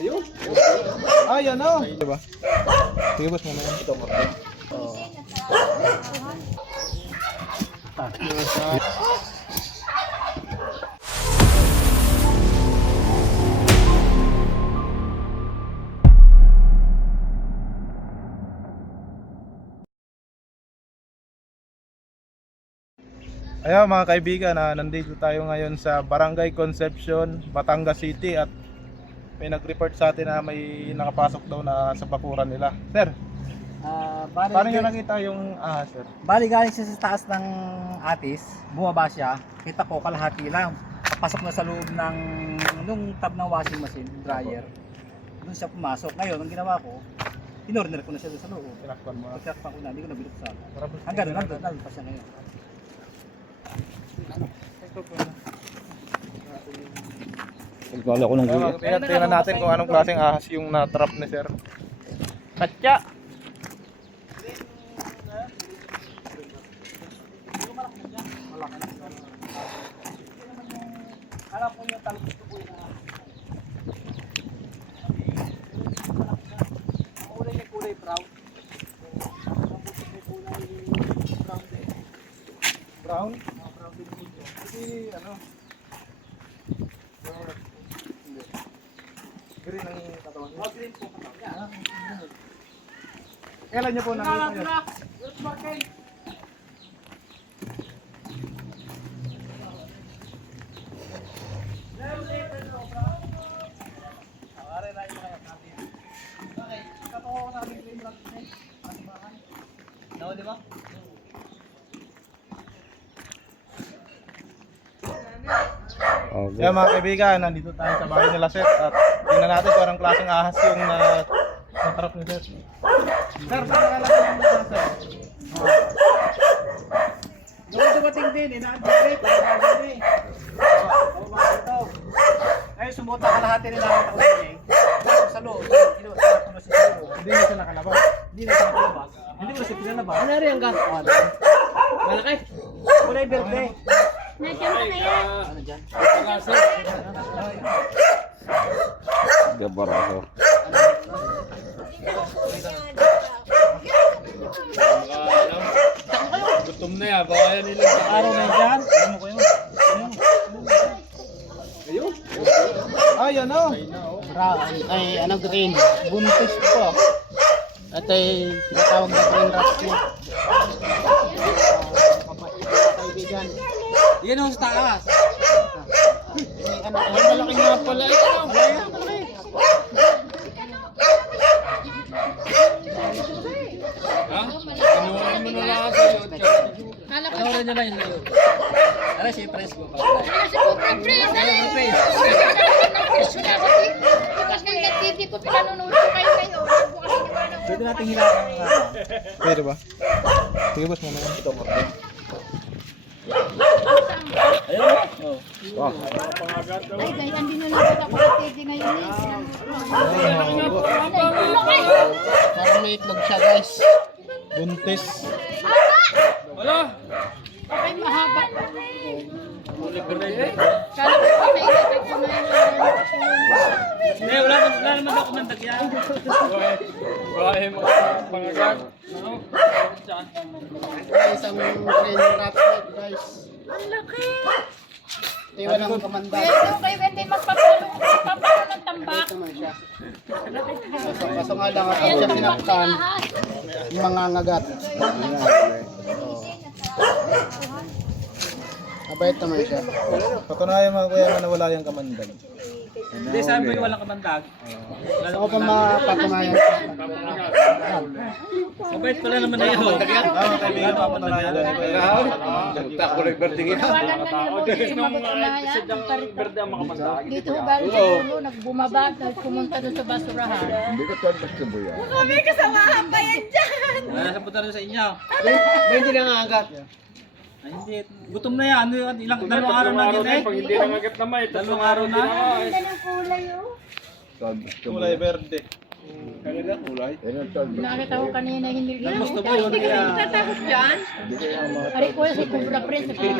Ayun. Ay, yan o. Diba? Sige, boss, mamaya. Ito, Marco. Oo. Ayan mga kaibigan, nandito tayo ngayon sa Barangay Concepcion, Batangas City at may nag-report sa atin na may nakapasok daw na sa bakuran nila. Sir, paano nyo nakita yung sir? Bali galing siya sa taas ng atis, bumaba siya, kita ko kalahati lang. Papasok na sa loob ng nung tab ng washing machine, dryer. Doon siya pumasok. Ngayon, ang ginawa ko, in-order ko na siya doon sa loob. Tinakpan mo. Pagkakpan ko na, hindi ko nabinuksan. Hanggang doon, nandun pa siya ngayon. Nagkala ko ng guya. Tingnan natin kung anong klaseng ahas yung na-trap ni sir. Katya! Alam ko yung talong gusto ko yun na ang kulay niya kulay brown. May kulay brown din. Brown? Brown din dito. Hindi, ano? Hindi. Green ang katawan niya. Green po katawan niya. Kailan niyo po nakita yun? Okay. Kaya mga kaibigan, nandito tayo sa bahay nila sir at tingnan natin kung anong klaseng ahas yung na-trap ni sir. Sir, paano ka lang yung sir? Doon dumating din, ina-upgrade. Ngayon sumuta kalahati nila ang takunin. Sa loob, kinuha ko na siya sa loob. Hindi na siya nakalabas. Hindi na siya nakalabas. Hindi ko na siya pinalabas. Ano rin ang gato? Malaki. Kulay berde. Nandiyan pa na yan. Ano dyan? Gabaraso. Gutom na yan, baka yan nila. Araw na dyan. Ano ko yun? Ayun. Ay, ano? Ay, ano green? Buntis po. At ay tinatawag na green rat snake. Kaibigan. Yan ang sa taas. May ano, ay malaki nga pala ito. Malaki. Kinuha mo na lang sa Kala ko Ano rin nila yun yun? Ano siya yung press ko? Ano si Cobra Prince? Bukas ng TV ko pinanonood ko kayo ngayon. Bukas ng iba ng Pwede natin hilakan ng Pwede ba? Sige boss, mamaya. Ito, Marco. Ayun. Oh. Ay, guys, andin na lang ako sa TV ngayon eh. Parang may itlog siya guys. Buntis. Ay, mahaba. Kala ko pa may ilagay ko na Hindi, wala naman ako ng dagyan. Ay, isang green rat snake guys. Ang laki. Tiwan ng kamanda. Pwede kayo hindi magpapalo ng tambak. Ito naman siya. Kaso nga lang ako siya sinaktan. Yung mga ngagat. Mabait naman siya. Patunayan mga kuya na nawala yung kamandag. Hindi, sabi mo yung walang kamandag. Ako pa mapatunayan siya. Mabait pala naman na yun. Mga kaibigan, papatunayan doon ni kuya. Nawalan na niya po dito mapatunayan. Dito galing sa ulo, nagbumaba, nagpumunta doon sa basurahan. Wala sa punta rin sa inyo. Ba hindi nangangagat? Ay, hindi. Gutom na yan. Dalawang araw na din eh. Hindi nangagat na may. Dalawang araw na. Ang ganda ng kulay oh. Kulay verde. Nakita ko kanina hindi Gusto mo yun kaya. Ari ko si Cobra Prince sa TV.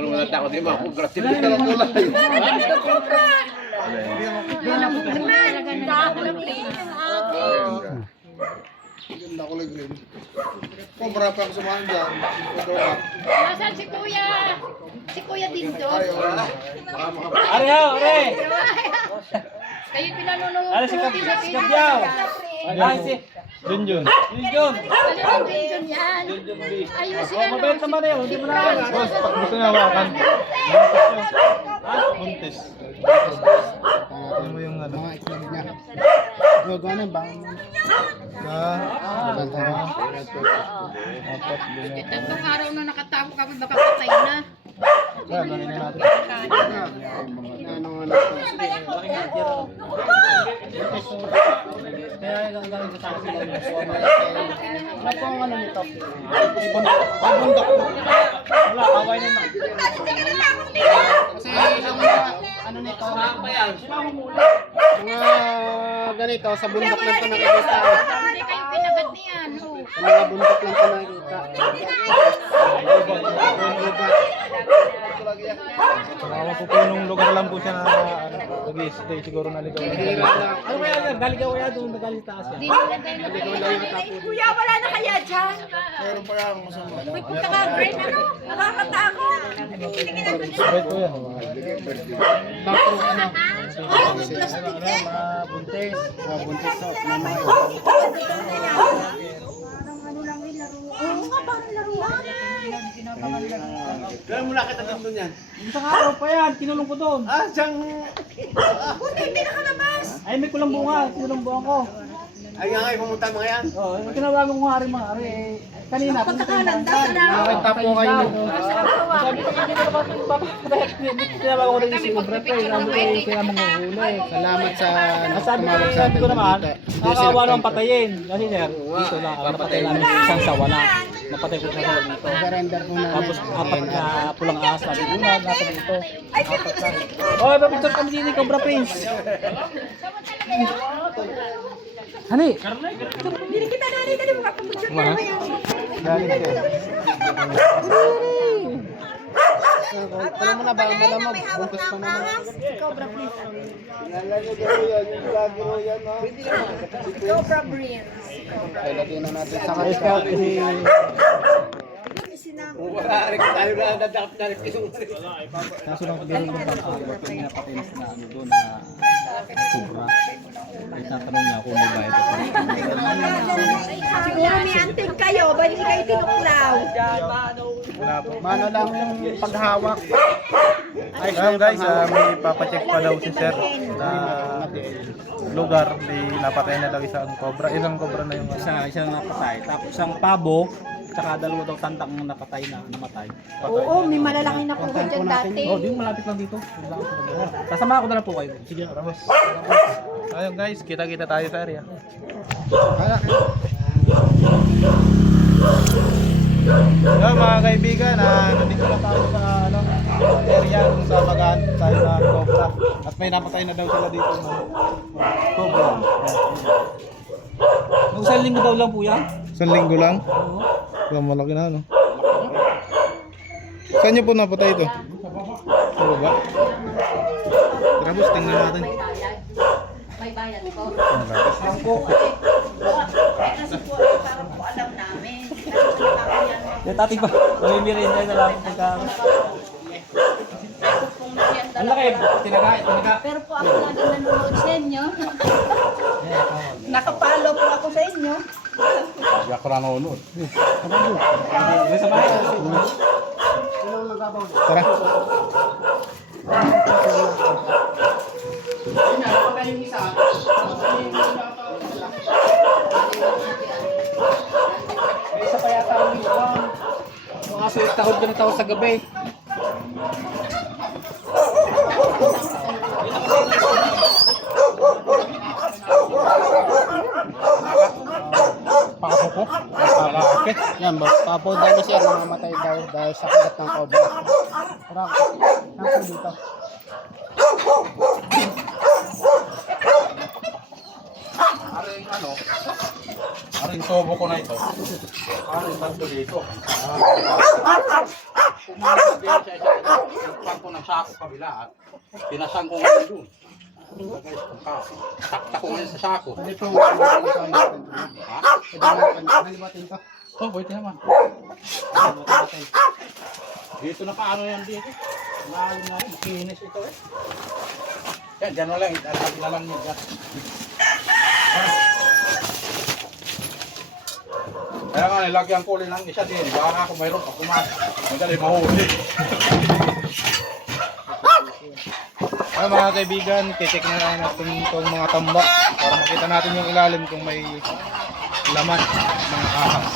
Ano na takot din mga kubra. Talaga na na kulay green. Kung marami ako sumahan dyan, ito na. Nasaan si Kuya? Si Kuya Dindo. Ay, wala. Are ho, are! Kayo pinanunuot Ano si sa TV. Kabyaw? Ay, si Junjun. Yun. Ano yung Junjun yan? Ayun si ano. Mabait naman yun, hindi mo na Boss, pag gusto nga hawakan. Buntis. Ano mo yung ano? Mga itlog niya. Huwag ano bang Apat, lima. Tatlong araw na nakatago kami baka patay na. Kaya, gawin na natin. Kaya lang gawin sa taas sila. ano po ang ano nito? Wala, kaway na lang. Kasi ang mga ano nito, mga ganito sa bundok lang ito nakikita. Hindi kayo pinagad niyan. Oh. Sa mga bundok lang ito nakikita. Mga pupulong lugar lang po siya na nag-i-stay siguro na ligaw. Hira lang. Ano kaya yan? Galing ka kaya doon, nagaling taas yan. Di nilagay na Ligaw lang yung tapo. Kuya, wala na kaya dyan? Meron pa yan masama. May punta ka, Greg, ano? Nakakatakot. Right po yan. Tapo ano? Ay, may plastic eh. Buntis. Buntis so, mamay. Oo nga, parang laruan. Kaya mula kita doon yan. Isang araw pa yan, kinulong ko doon. Buti, hindi nakalabas. Ay, may kulang bunga, kinulong bunga ko. Ay nga ay pumunta mo yan. Oo, tinawagan ko nga rin mga ari. Kanina, Pagkakalanda na. Nakita po kayo nito. sabi ko, hindi ko naman papapatay. Tinawagan ko rin yung sigubra ko. Sabi ko, kaya mga huli. Salamat sa Sabi ko, tumawag sa sabi atin. ko naman, Hindi nakakawa sila- naman patayin. Kasi sir, dito lang, napatay namin isang sawa lang. Napatay ko sa sawa dito. Surrender po namin. Tapos apat na pulang asa dito na, nasa dito. Ay, pinakita. Oh, picture kami dito, Cobra Prince. Hani? Hindi kita nani, dali mo kapag-picture ka naman yan. Galing siya. Alam mo na ba, malamog, buntis pa naman. Cobra Prince. Cobra Prince. Ay, lagyan na natin sa Ay, kanila. kasi Isinama. kaso lang pagdalo ng pag-aabot yung pinapatinis na ano doon na sobra. Ay, tatanong niya kung may bayad ako. Siguro may anting kayo, ba hindi kayo tinuklaw? Mano lang yung paghawak. Ayun guys, may papacheck pa daw si sir na lugar. May napatay na daw isang cobra. Ilang cobra na yung Isang napatay, tapos isang pabo, tsaka dalawa daw tandang napatay na namatay. Oo, may malalaki na kuha dyan dati. Oh, di malapit lang dito. Sasama ako na lang po kayo. Sige, Ramos. Ayun guys, kita-kita tayo sa area. Yo mga kaibigan, nandito na tayo sa area kung sa bagaan tayo na cobra. At may napatay na daw sila dito ng cobra. Nung isang linggo daw lang po yan. Isang linggo lang? Oo. Malaki na, no? Saan niyo po napatay ito? Sa baba? Tara boss, tingnan natin. May bayad ko. Ako. Kasi po, parang po alam namin. Kasi nakakayan. Yung tating pa, mamimirinda na lang pagka... Ang laki, tinaga. Pero po ako lagi nanonood sa inyo. Nakapalo po ako sa inyo. May sa bahay. Tara. May isa pa yata ang iwan. Mga sulit takot ko na tao sa gabi. Papo po. Palaki. Yan, papo dahil siya namamatay dahil sa kagat ng cobra. Tara, saan po dito? Aring sobo ko na ito. Aring bando dito. Pumasok din siya isa. Nagpang ko ng sako kabila at pinasan ko ngayon doon. Taktak ko ngayon sa sako. Pwede pong nalibatin natin. Ha? Pwede nalibatin to. Oh, pwede naman. Nalibatin natin. Dito na paano yan dito? Lalo na rin, makinis ito eh. Yan, dyan na lang, ilalagay na lang yan. Kaya nga, nilagyan ko ulit ng isa din. Baka ako mayroon pa pumasok. Madali mahuli. Ay, mga kaibigan, titik na lang natin itong mga tambak para makita natin yung ilalim kung may laman ng ahas.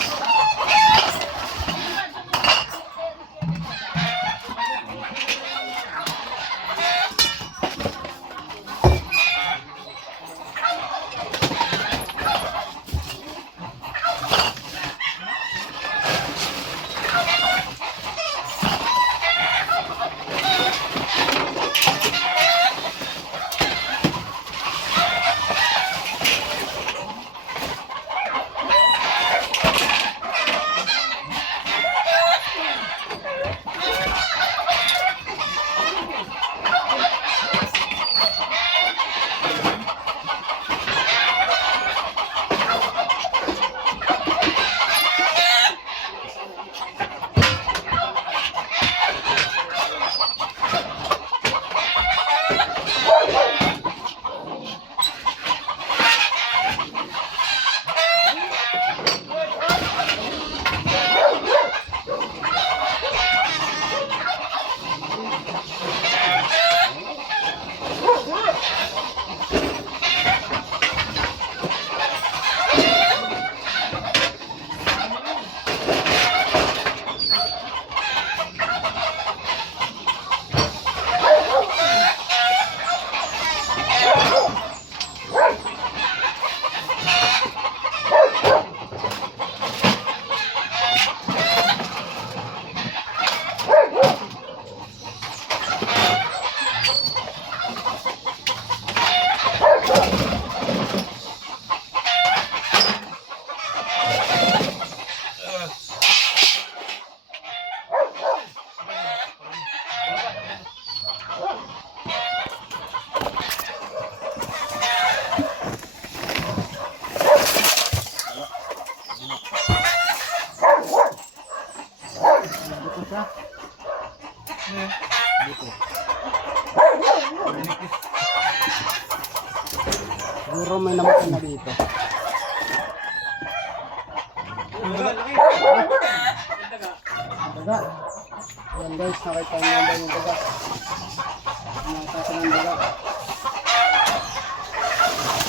Siguro may namatay na dito. Daga. Ayan guys, nakita niyo ba yung daga? Nakita ng daga.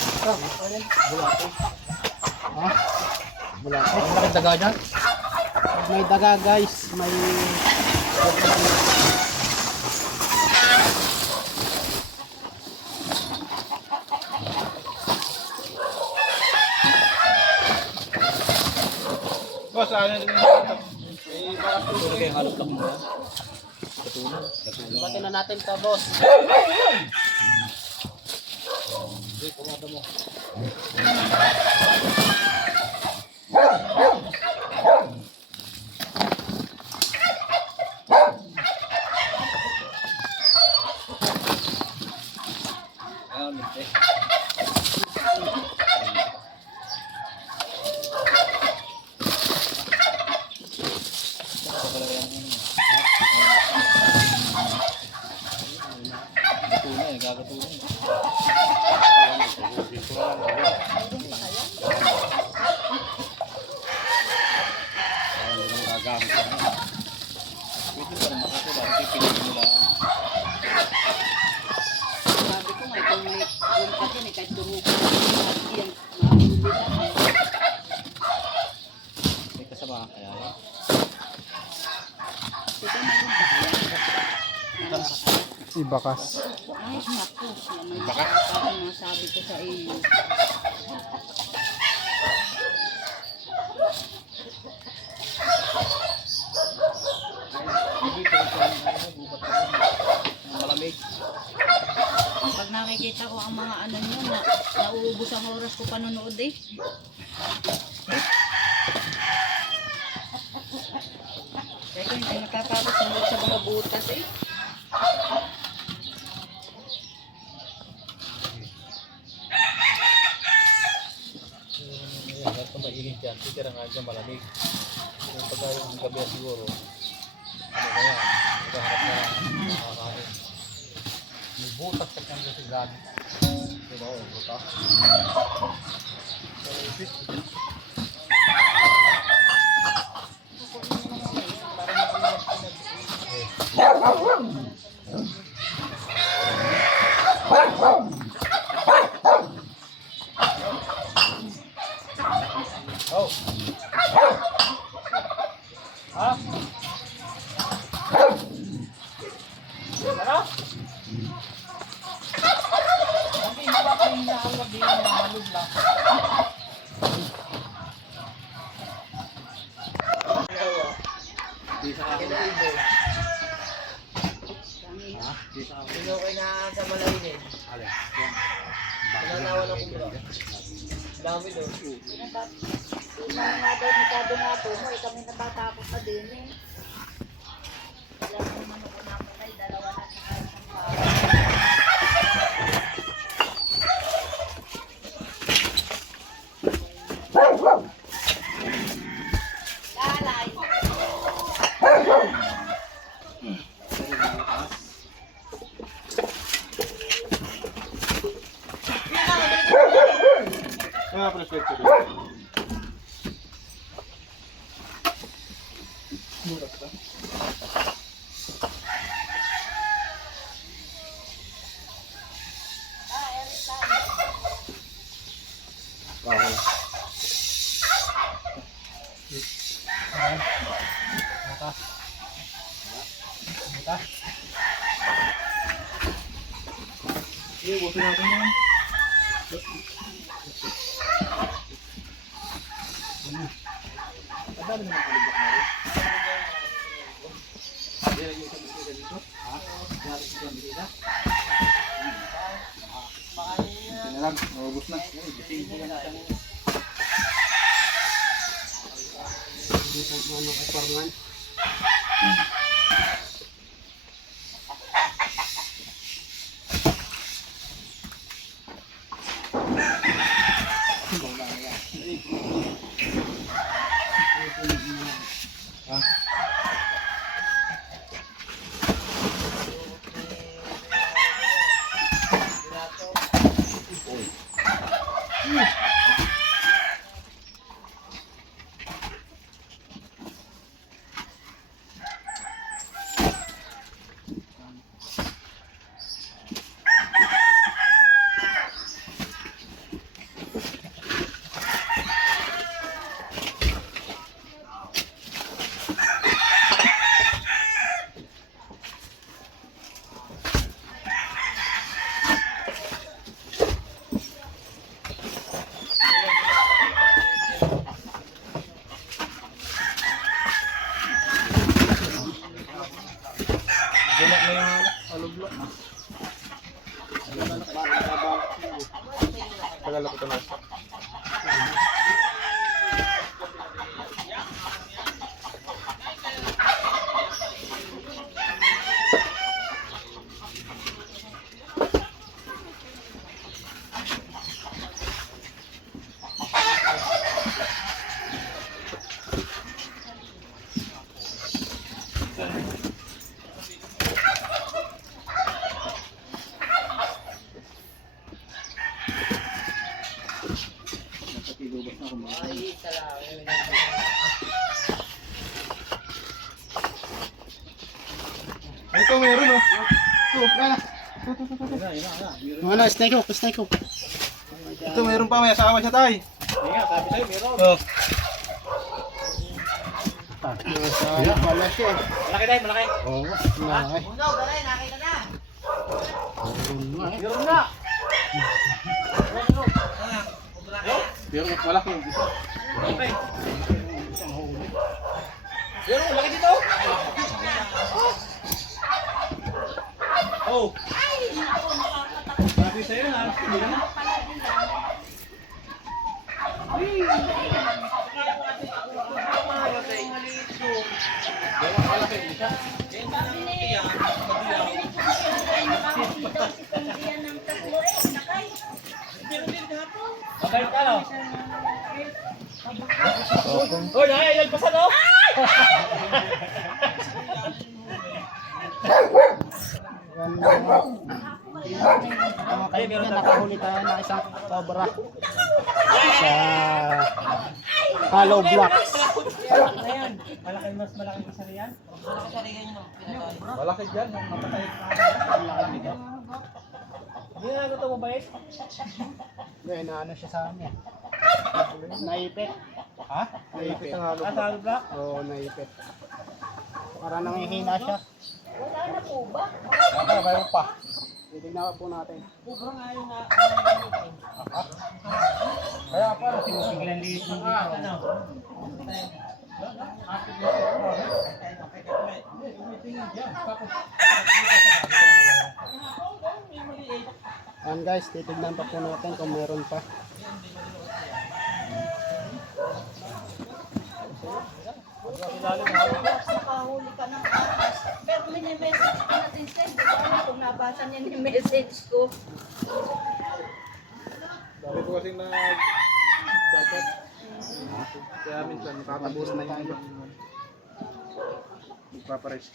Ito, ayan. Bulato. Ha? Bulato. Bakit daga dyan? May daga guys, may... Boss, ano din Batin na natin ito, boss. Sabi ko nga, kung may yung kasi may kahit tumuko yan, mahuli na. May kasama kaya yan. Ito mayroon ba kaya? Si Bakas. Ay, naku. Yan may parang nasabi ko sa iyo. Malamig. Pag nakikita ko ang mga ano nyo, nauubos ang oras ko panonood eh. Teka, hindi nakakapos sa mga butas eh. init yan. Titira nga dyan malamig. So pagka yung gabi siguro, ano na yan, maghahanap na lang makakain. May butas ka kang kasi gani. Diba o, buta. So, isip. Oh. Ha? Ano? Hindi mo ba kayo nakawag din yung nahalog lang? Di sa akin na ibo. Ha? Di sa akin. Sino kayo na sa malayin? Alin? Yan. Pinanawa ng kumbra. Dami doon. Mga delikado nga po mo, kami natatakot na din eh. Alam mo naman ako namatay, dalawa na sa isang bahay. Lalay. Mga prospekto dito. Iya, butuh natin yan. Naubos na. Bulak na yung alublok. Tagal ako ito nasa. Ito meron oh. Ano, snake hook, snake hook. Ito meron pa, may asawa siya tay. Hindi nga, sabi sa'yo, meron. Oh. Wala siya. Malaki tayo, malaki. Oo, malaki. Meron na. Meron mas malaki. Meron, malaki dito. Oh. Sabi sa'yo na. Hindi na. Mabait ka no? Hoy, ay, lagpasan oh! Mga kaibigan, nakahuli tayo na isang cobra sa hollow blocks. Malaki, mas malaki sa riyan. Malaki dyan, yung napatay. Hindi na ito mo ba eh? Ngayon, naano siya sa amin. Naipit. Ha? Naipit ang halo. Sa block? Oo, naipit. Para nangihina siya. Wala na po ba? Mayroon pa. Titignan po natin. Kaya pa. Sinusigilan liit ng ano? Ayan guys, titignan pa po natin kung meron pa. Nakahuli ka ng ahas. Pero mini-message ka natin, sir. Di ba alam kung nabasa niya ni message ko? Dami ko kasing nag-chat. Kaya minsan nakatabos na yung iba. Magpapares.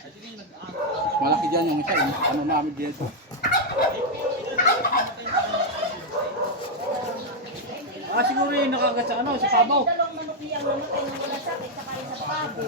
Malaki dyan yung isa, yung ano namin dito. Siguro yung nakagat sa ano, sa pabaw. Dalawang manok niyang namatay na wala sa akin, saka isang pabo.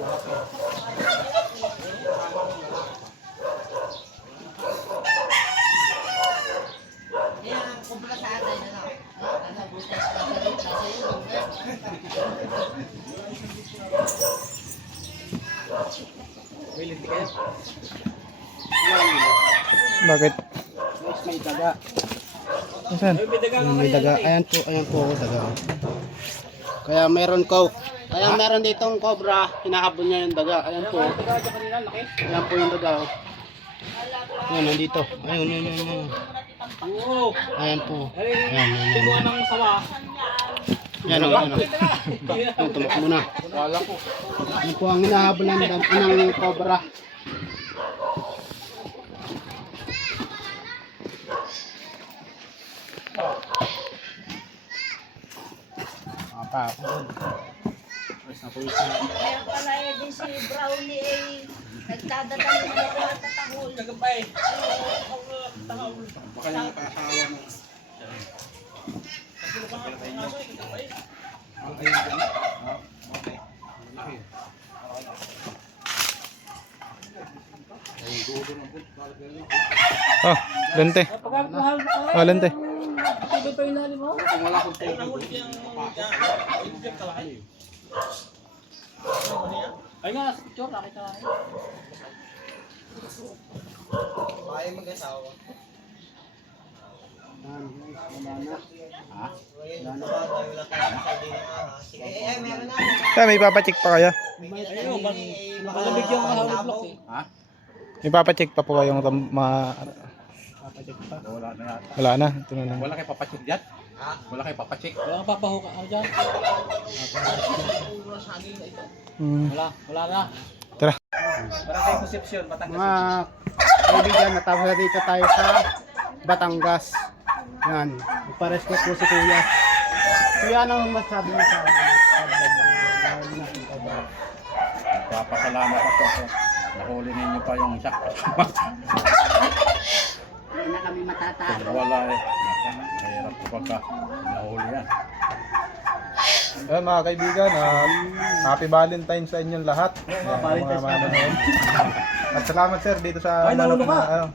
Bakit? Guys, may daga. Saan? May daga. Ayan po, daga. Kaya meron ko. Kaya meron ditong cobra, hinahabol niya yung daga. Ayan po. Ayan po yung daga. Oh. Ayan, nandito. Ayun. Oo. Ayan po. Tumuha ng sawa. Ayan. Ayan, tumakbo na. Ayan po ang hinahabol ng cobra. Kaya pala din si Brownie ay nagdadala ng mga tatahol. Baka yung nakasawa mo. Malaki yung dyan. Okay. Malaki. Ay, godo ng punta. Malaki rin ako. Oh, lente. Pagkakuhal mo ka. Oh, lente. Tibo pa yung lalim mo. Kung wala akong tubig. Ay nga, picture, nakita na. Kaya may papacheck pa kayo? Ayun, malamig yung hollow block eh. Ha? May papacheck pa po kayong Papacheck pa. Wala na yata. Wala na. Ito na lang. Wala kayo papacheck dyan? Wala kayo papacheck? Wala kang papahuka ako dyan. Wala na. Tara. Barangay Concepcion, Batangas. Mga kaibigan, natapos na dito tayo sa Batangas. Yan. Pares ko po si Kuya. Kuya, anong masabi mo sa akin? Papasalamat ako. Nahuli ninyo pa yung isa. Hindi na kami matatalo. Kung wala eh. Mahirap ko pagka nahuli yan. Ayan mga kaibigan, happy Valentine's sa inyong lahat. Valentine's Mga manonood. At salamat sir dito sa Ay, nalulung ka. ano.